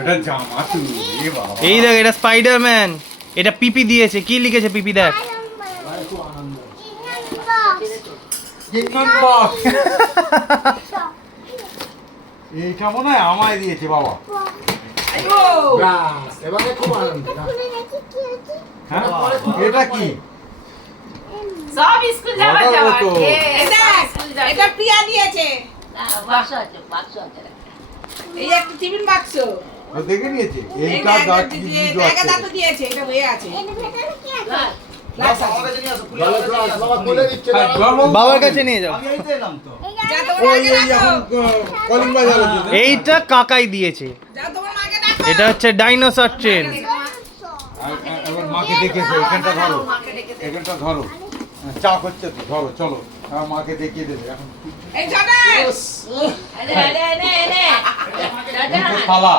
এটা জামা তুই বাবা। এই দেখ এটা স্পাইডারম্যান, এটা পিপি দিয়েছে, কি লিখেছে পিপি দেখ। কিংমান বক্স। এইটা মনে হয় আমায় দিয়েছে বাবা। ব্যাস, এবারে খুব আনন্দ। হ্যাঁ এটা কি? সব স্কুল যাওয়া ওটাও যাওয়া তো। এটা প্রিয়া দিয়েছে বাক্স আছে বাক্স আছে এই একটা টিফিন বাক্স ও দেখে নিয়েছে এইটা দাঁত কি বুঝো আছে। দিয়েছে এটা হয়ে আছে জলের গ্লাস, বাবা কোলে দিচ্ছে, আর দাঁড়াও। জল বাবার কাছে নিয়ে যাও। ওই এখন কলিং বাজার আছে। এইটা কাকাই দিয়েছে, এটা হচ্ছে ডাইনোসর ট্রেন। এবার মাকে দেখেছো এখানটা ধরো, এখানটা ধরো। চাপ হচ্ছে তো ধরো, চলো মাকে দেখিয়ে দেবে এখন। এই জানেন এনে এনে এনে এনে থালা